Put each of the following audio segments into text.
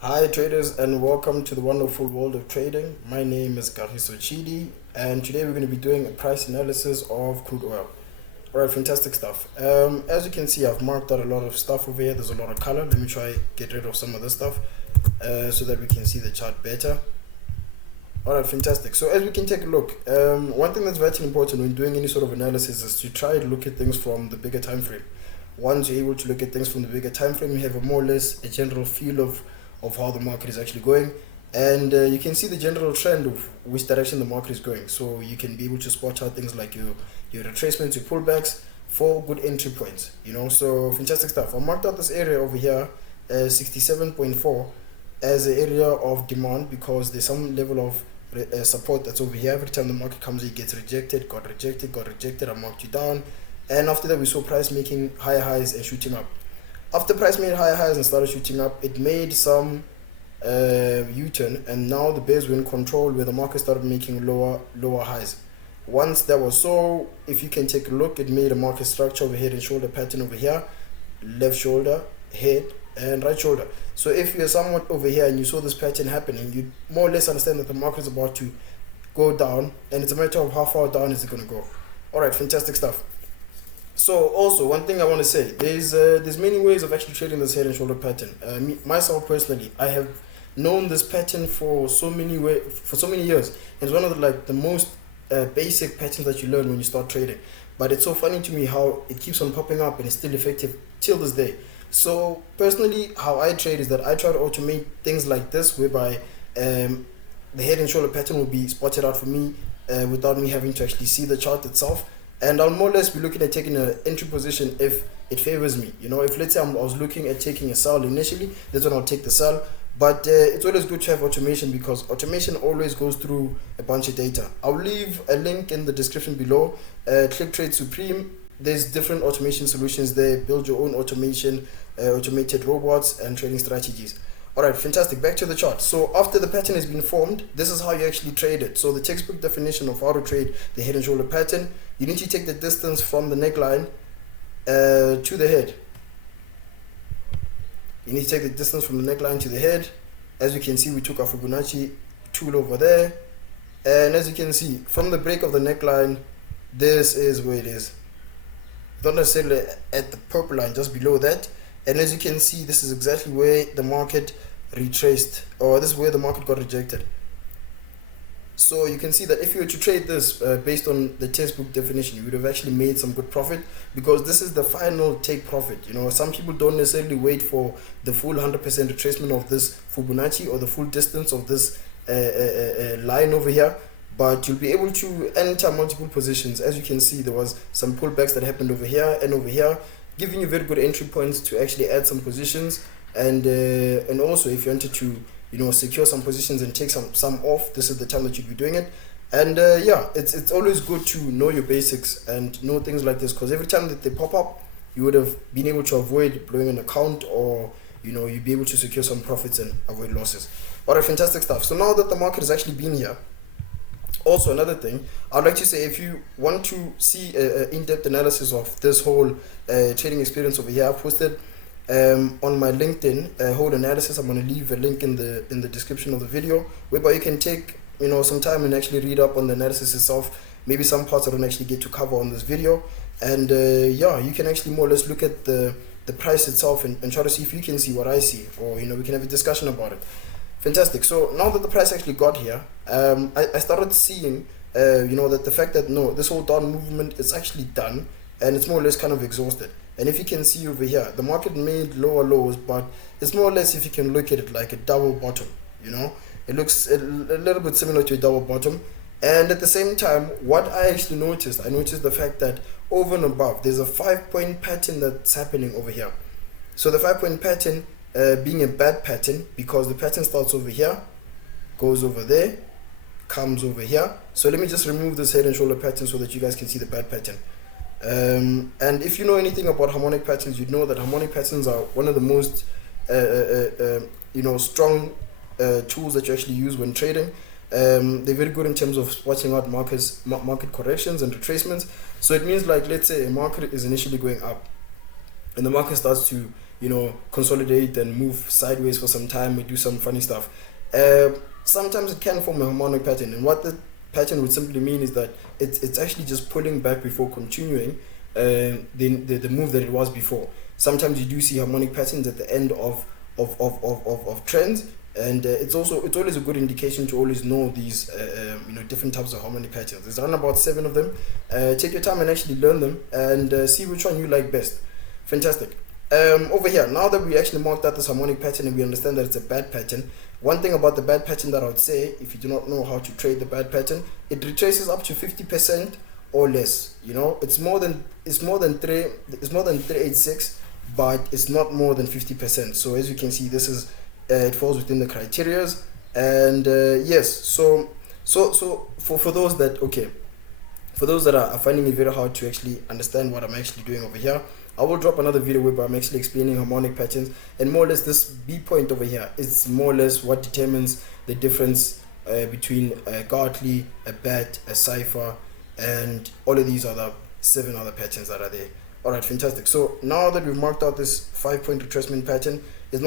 Hi traders, and welcome to the wonderful world of trading. My name is Kagiso Chidi, and today we're going to be doing a price analysis of crude oil. Alright, fantastic stuff. As you can see, I've marked out a lot of stuff over here. There's a lot of color. Let me try get rid of some of this stuff so that we can see the chart better. Alright, fantastic. So as we can take a look, one thing that's very important when doing any sort of analysis is to try to look at things from the bigger time frame. Once you're able to look at things from the bigger time frame, you have a more or less a general feel of how the market is actually going, and you can see the general trend of which direction the market is going. So you can be able to spot out things like your retracements, your pullbacks for good entry points. So fantastic stuff. I marked out this area over here, 67.4, as an area of demand because there's some level of support that's over here. Every time the market comes in, it gets rejected, got rejected. I marked you down, and after that we saw price making higher highs and shooting up. After price made higher highs and started shooting up, it made some U-turn, and now the bears were in control where the market started making lower highs. Once that was so, if you can take a look, it made a market structure over head and shoulder pattern over here, left shoulder, head, and right shoulder. So if you're somewhat over here and you saw this pattern happening, you more or less understand that the market is about to go down, and it's a matter of how far down is it going to go. Alright, fantastic stuff. So also one thing I want to say, there's many ways of actually trading this head and shoulder pattern. Myself personally, I have known this pattern for so many years. It's one of the most basic patterns that you learn when you start trading. But it's so funny to me how it keeps on popping up and it's still effective till this day. So personally, how I trade is that I try to automate things like this, whereby the head and shoulder pattern will be spotted out for me without me having to actually see the chart itself. And I'll more or less be looking at taking an entry position if it favors me. If let's say I was looking at taking a sell initially, that's when I'll take the sell. But it's always good to have automation because automation always goes through a bunch of data. I'll leave a link in the description below. Click Trade Supreme. There's different automation solutions there. Build your own automation, automated robots, and trading strategies. Alright, fantastic. Back to the chart. So after the pattern has been formed, this is how you actually trade it. So the textbook definition of how to trade the head and shoulder pattern, you need to take the distance from the neckline to the head. You need to take the distance from the neckline to the head. As you can see, we took our Fibonacci tool over there. And as you can see, from the break of the neckline, this is where it is. Not necessarily at the purple line, just below that. And as you can see, this is exactly where the market retraced, or this is where the market got rejected. So you can see that if you were to trade this based on the textbook definition, you would have actually made some good profit, because this is the final take profit. Some people don't necessarily wait for the full 100% retracement of this Fibonacci or the full distance of this line over here, but you'll be able to enter multiple positions. As you can see, there was some pullbacks that happened over here and over here, giving you very good entry points to actually add some positions, and also if you wanted to secure some positions and take some off, this is the time that you'd be doing it. And yeah, it's always good to know your basics and know things like this, because every time that they pop up, you would have been able to avoid blowing an account, or you'd be able to secure some profits and avoid losses. Alright, fantastic stuff. So now that the market has actually been here, also another thing I'd like to say, if you want to see an in-depth analysis of this whole trading experience over here, I've posted on my LinkedIn whole analysis. I'm going to leave a link in the description of the video, whereby you can take some time and actually read up on the analysis itself. Maybe some parts I don't actually get to cover on this video, and yeah, you can actually more or less look at the price itself and try to see if you can see what I see, or we can have a discussion about it. Fantastic. So now that the price actually got here, I started seeing that the fact that this whole down movement is actually done, and it's more or less kind of exhausted. And if you can see over here, the market made lower lows, but it's more or less, if you can look at it, like a double bottom. It looks a little bit similar to a double bottom. And at the same time, what I actually noticed, the fact that over and above, there's a 5-point pattern that's happening over here. So the 5-point pattern being a bad pattern, because the pattern starts over here, goes over there, comes over here. So let me just remove this head and shoulder pattern so that you guys can see the bad pattern. And if you know anything about harmonic patterns, you know that harmonic patterns are one of the most strong tools that you actually use when trading. They're very good in terms of spotting out market corrections and retracements. So it means, like, let's say a market is initially going up and the market starts to consolidate and move sideways for some time and do some funny stuff. Sometimes it can form a harmonic pattern, and what the pattern would simply mean is that it's actually just pulling back before continuing the move that it was before. Sometimes you do see harmonic patterns at the end of trends, and it's always a good indication to always know these different types of harmonic patterns. There's around about 7 of them. Take your time and actually learn them and see which one you like best. Fantastic. Over here, now that we actually marked out this harmonic pattern and we understand that it's a bad pattern, one thing about the bad pattern that I would say, if you do not know how to trade the bad pattern, it retraces up to 50% or less. It's more than 386, but it's not more than 50%. So as you can see, this is it falls within the criterias. And yes, so for those that are finding it very hard to actually understand what I'm actually doing over here, I will drop another video where I'm actually explaining harmonic patterns, and more or less this B point over here is more or less what determines the difference between a Gartley, a bat, a cipher, and all of these other 7 other patterns that are there. Alright, fantastic. So now that we've marked out this 5-point retracement pattern, this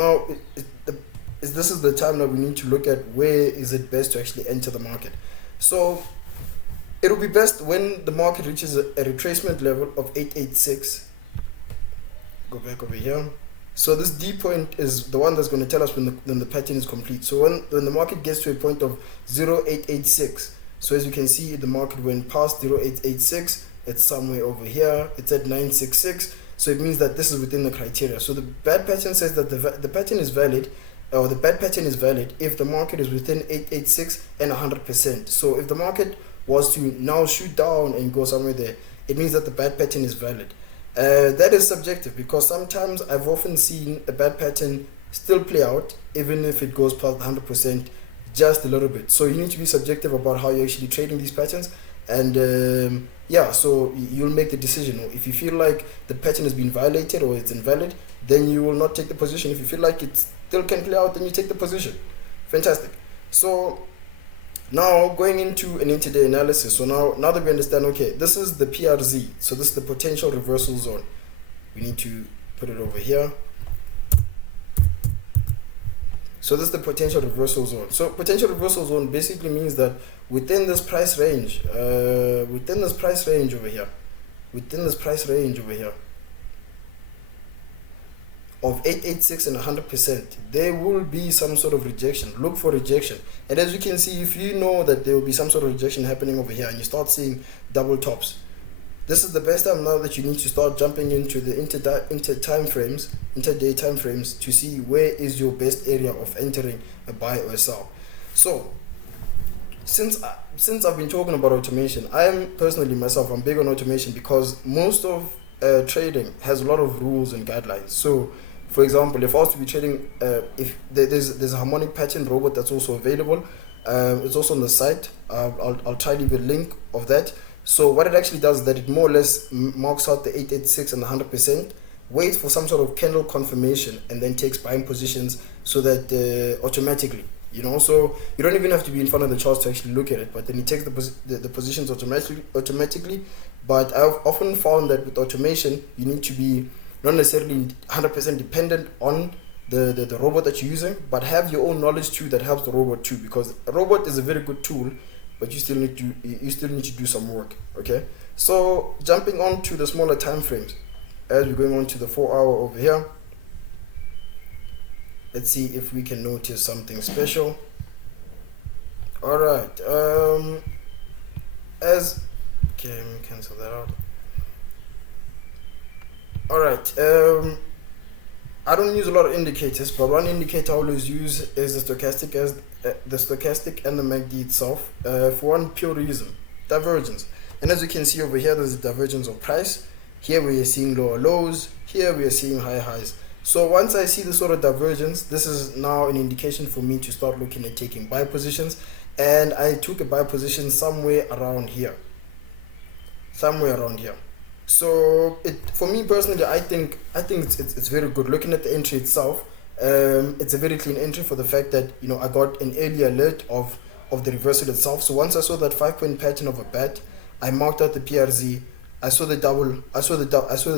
is the time that we need to look at where is it best to actually enter the market. So it will be best when the market reaches a retracement level of 886. Go back over here. So this D point is the one that's going to tell us when the pattern is complete. So when the market gets to a point of 0886, so as you can see, the market went past 0886, it's somewhere over here, it's at 966, so it means that this is within the criteria. So the bad pattern says that the pattern is valid, or the bad pattern is valid if the market is within 886 and 100%. So if the market was to now shoot down and go somewhere there, it means that the bad pattern is valid. That is subjective, because sometimes I've often seen a bad pattern still play out even if it goes past 100% just a little bit. So you need to be subjective about how you're actually trading these patterns, and so you'll make the decision. If you feel like the pattern has been violated or it's invalid, then you will not take the position. If you feel like it still can play out, then you take the position. Fantastic. So now going into an intraday analysis. So now that we understand, okay, this is the PRZ, so this is the potential reversal zone. We need to put it over here. So this is the potential reversal zone. So potential reversal zone basically means that within this price range over here of 886 and 100%, there will be some sort of rejection. Look for rejection. And as you can see, if you know that there will be some sort of rejection happening over here and you start seeing double tops, this is the best time now that you need to start jumping into the intraday time frames to see where is your best area of entering a buy or a sell. So since I've been talking about automation, I'm big on automation, because most of trading has a lot of rules and guidelines. So for example, if I was to be trading, if there's a harmonic pattern robot that's also available, it's also on the site. I'll try to leave a link of that. So what it actually does is that it more or less marks out the 886 and the 100%, waits for some sort of candle confirmation, and then takes buying positions so that automatically, so you don't even have to be in front of the charts to actually look at it, but then it takes the positions automatically. But I've often found that with automation, you need to be not necessarily 100% dependent on the robot that you're using, but have your own knowledge too that helps the robot too, because a robot is a very good tool, but you still need to do some work. Okay, so jumping on to the smaller time frames, as we're going on to the 4-hour over here, let's see if we can notice something special. All right, okay, let me cancel that out. All right, I don't use a lot of indicators, but one indicator I always use is the stochastic and the MACD itself, for one pure reason: divergence. And as you can see over here, there's a divergence of price. Here we are seeing lower lows, here we are seeing high highs. So once I see this sort of divergence, this is now an indication for me to start looking at taking buy positions. And I took a buy position somewhere around here. So for me personally, I think it's very good. Looking at the entry itself, it's a very clean entry for the fact that I got an early alert of the reversal itself. So once I saw that 5-point pattern of a bat, I marked out the PRZ. I saw the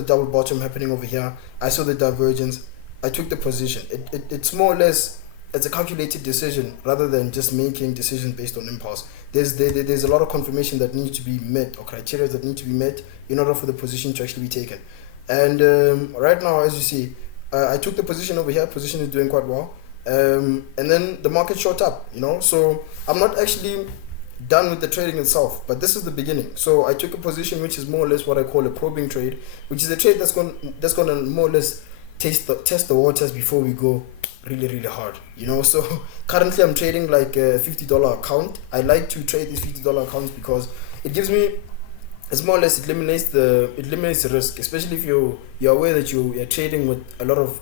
double bottom happening over here. I saw the divergence. I took the position. It's more or less, it's a calculated decision rather than just making decisions based on impulse. There's a lot of confirmation that needs to be met, or criteria that need to be met in order for the position to actually be taken. And right now, as you see, I took the position over here. Position is doing quite well. And then the market shot up, so I'm not actually done with the trading itself, but this is the beginning. So I took a position which is more or less what I call a probing trade, which is a trade that's going to more or less test the waters before we go really hard, so currently I'm trading like a $50 account. I like to trade these $50 accounts because it gives me, it's more or less, it eliminates the risk, especially if you're aware that you're trading with a lot of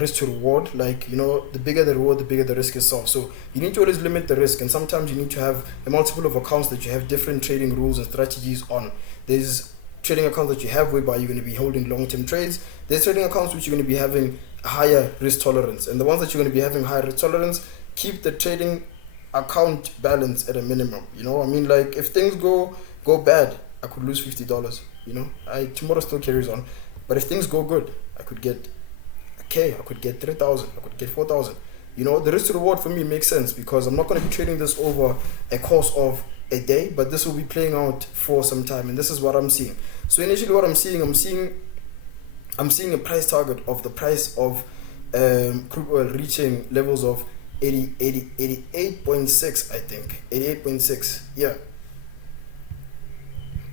risk to reward. Like, the bigger the reward, the bigger the risk itself. So you need to always limit the risk, and sometimes you need to have a multiple of accounts that you have different trading rules and strategies on. There's trading accounts that you have whereby you're going to be holding long-term trades. There's trading accounts which you're going to be having a higher risk tolerance, and the ones that you're going to be having higher risk tolerance, keep the trading account balance at a minimum. Like, if things go bad, I could lose $50. Tomorrow still carries on, but if things go good, I could get I could get 3,000, I could get 4,000. The risk to reward for me makes sense because I'm not going to be trading this over a course of a day, but this will be playing out for some time, and this is what I'm seeing. So initially, what I'm seeing a price target of the price of crude oil reaching levels of 88.6, I think 88.6, yeah,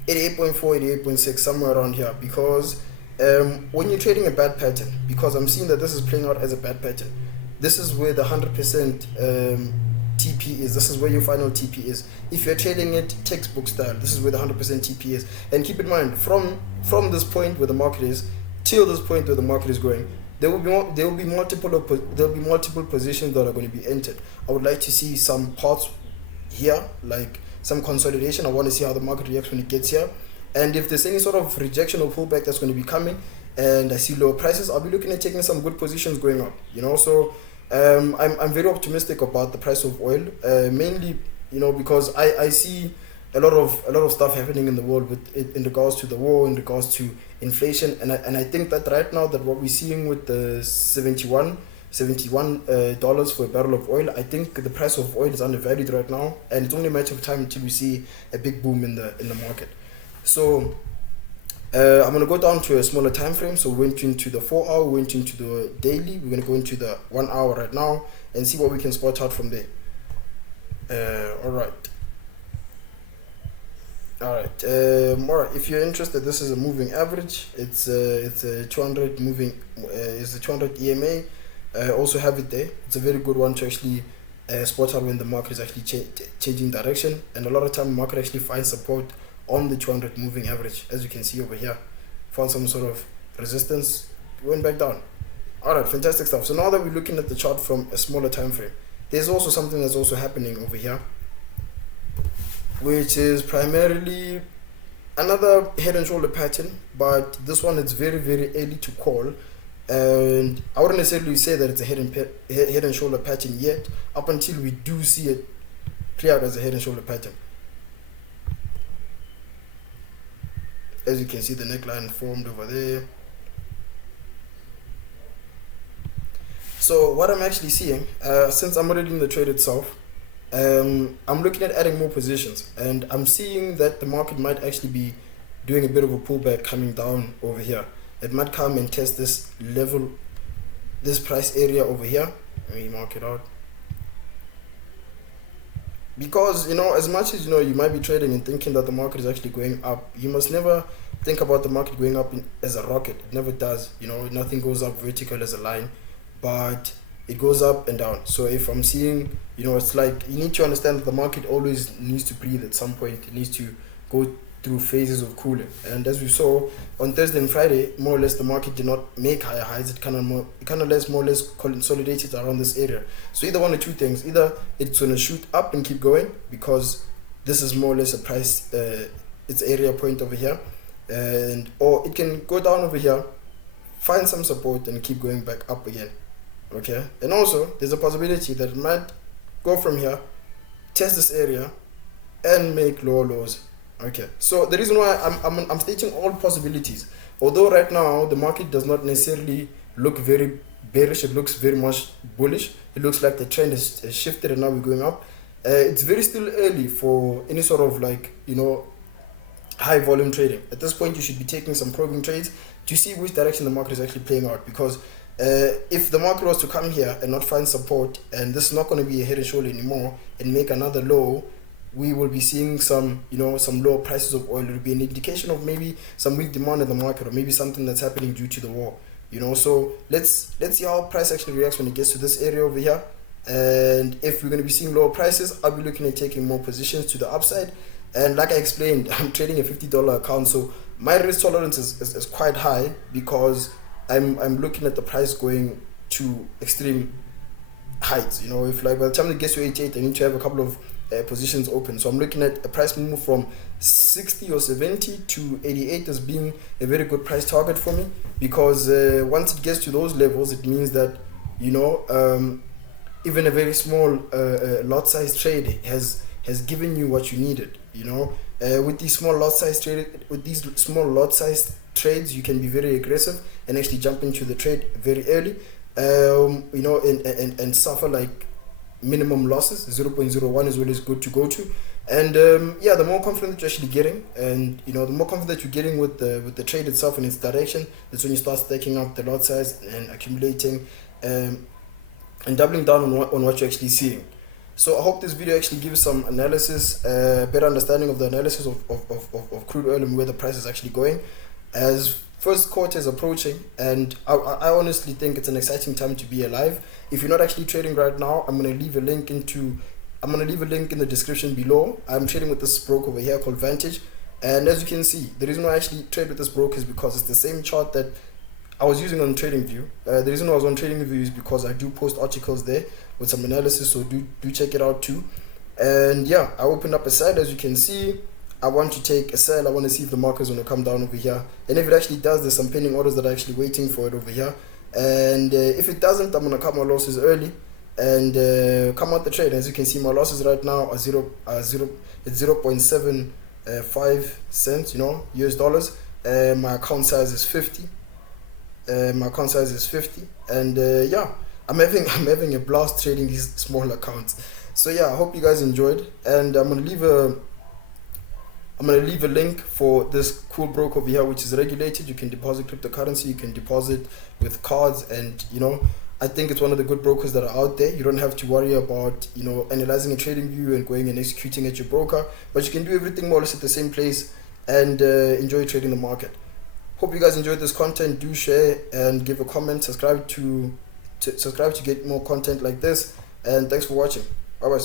88.4, 88.6, somewhere around here, because when you're trading a bad pattern, because I'm seeing that this is playing out as a bad pattern, this is where the 100% TP is. This is where your final TP is. If you're trading it textbook style, this is where the 100% TP is. And keep in mind, from this point where the market is till this point where the market is going, there will be multiple positions that are going to be entered. I would like to see some parts here, like some consolidation. I want to see how the market reacts when it gets here. And if there's any sort of rejection or pullback that's going to be coming, and I see lower prices, I'll be looking at taking some good positions going up. So I'm very optimistic about the price of oil, mainly because I see a lot of stuff happening in the world in regards to the war, in regards to inflation, and I think that right now that what we're seeing with the $71 dollars for a barrel of oil, I think the price of oil is undervalued right now, and it's only a matter of time until we see a big boom in the market. So I'm going to go down to a smaller time frame. So we went into the 4 hour, we went into the daily, we're going to go into the 1 hour right now and see what we can spot out from there. All right. If you're interested, this is a moving average. It's a 200 moving, it's a 200 EMA. Also have it there. It's a very good one to actually spot out when the market is actually changing direction, and a lot of time the market actually finds support on the 200 moving average. As you can see over here, found some sort of resistance, went back down. Alright, fantastic stuff. So now that we're looking at the chart from a smaller time frame, there's also something that's also happening over here, which is primarily another head and shoulder pattern, but this one it's very early to call, and I wouldn't necessarily say that it's a head and shoulder pattern yet, up until we do see it play out as a head and shoulder pattern. As you can see, the neckline formed over there. So what I'm actually seeing, since I'm already in the trade itself, I'm looking at adding more positions, and I'm seeing that the market might actually be doing a bit of a pullback coming down over here. It might come and test this level, this price area over here. Let me mark it out. Because as much as you might be trading and thinking that the market is actually going up, you must never think about the market going up as a rocket. It never does. Nothing goes up vertical as a line, but it goes up and down. So if I'm seeing, it's like you need to understand that the market always needs to breathe at some point. It needs to go through phases of cooling. And as we saw on Thursday and Friday, more or less the market did not make higher highs. It kind of more or less consolidated around this area. So either one or two things: either it's going to shoot up and keep going because this is more or less a price, its area point over here, or it can go down over here, find some support and keep going back up again. Okay, and also there's a possibility that it might go from here, test this area, and make lower lows. Okay, so the reason why I'm stating all possibilities, although right now the market does not necessarily look very bearish, it looks very much bullish. It looks like the trend has shifted and now we're going up. It's very still early for any sort of like, high volume trading. At this point, you should be taking some probing trades to see which direction the market is actually playing out, because if the market was to come here and not find support, and this is not going to be a head and shoulder anymore, and make another low, we will be seeing some, some lower prices of oil. It will be an indication of maybe some weak demand in the market, or maybe something that's happening due to the war. So let's see how price actually reacts when it gets to this area over here. And if we're going to be seeing lower prices, I'll be looking at taking more positions to the upside. And like I explained, I'm trading a $50 account, so my risk tolerance is quite high, because I'm looking at the price going to extreme heights. If like by the time it gets to 88, I need to have a couple of positions open. So I'm looking at a price move from 60 or 70 to 88 as being a very good price target for me, because once it gets to those levels, it means that even a very small lot size trade has given you what you needed. With these small lot size trades, you can be very aggressive and actually jump into the trade very early, and suffer like minimum losses. 0.01 is always good to go to. And the more confident you're actually getting, and the more confident you're getting with the trade itself and its direction, that's when you start stacking up the lot size and accumulating and doubling down on what you're actually seeing. So I hope this video actually gives some analysis, better understanding of the analysis of crude oil and where the price is actually going, as first quarter is approaching. And I honestly think it's an exciting time to be alive. If you're not actually trading right now, I'm gonna leave a link in the description below. I'm trading with this broker over here called Vantage, and as you can see, the reason why I actually trade with this broker is because it's the same chart that I was using on TradingView. The reason why I was on TradingView is because I do post articles there with some analysis, so do check it out too. And I opened up a sell. As you can see, I want to take a sell. I want to see if the market is going to come down over here, and if it actually does, there's some pending orders that are actually waiting for it over here. And if it doesn't, I'm going to cut my losses early and come out the trade. As you can see, my losses right now are 0.75 cents, US dollars. My account size is 50. And I'm having a blast trading these small accounts. So I hope you guys enjoyed, and I'm gonna leave a link for this cool broker over here, which is regulated. You can deposit cryptocurrency, you can deposit with cards, and I think it's one of the good brokers that are out there. You don't have to worry about analyzing a TradingView and going and executing at your broker, but you can do everything more or less at the same place and enjoy trading the market. Hope you guys enjoyed this content. Do share and give a comment. Subscribe to get more content like this. And thanks for watching. Bye bye.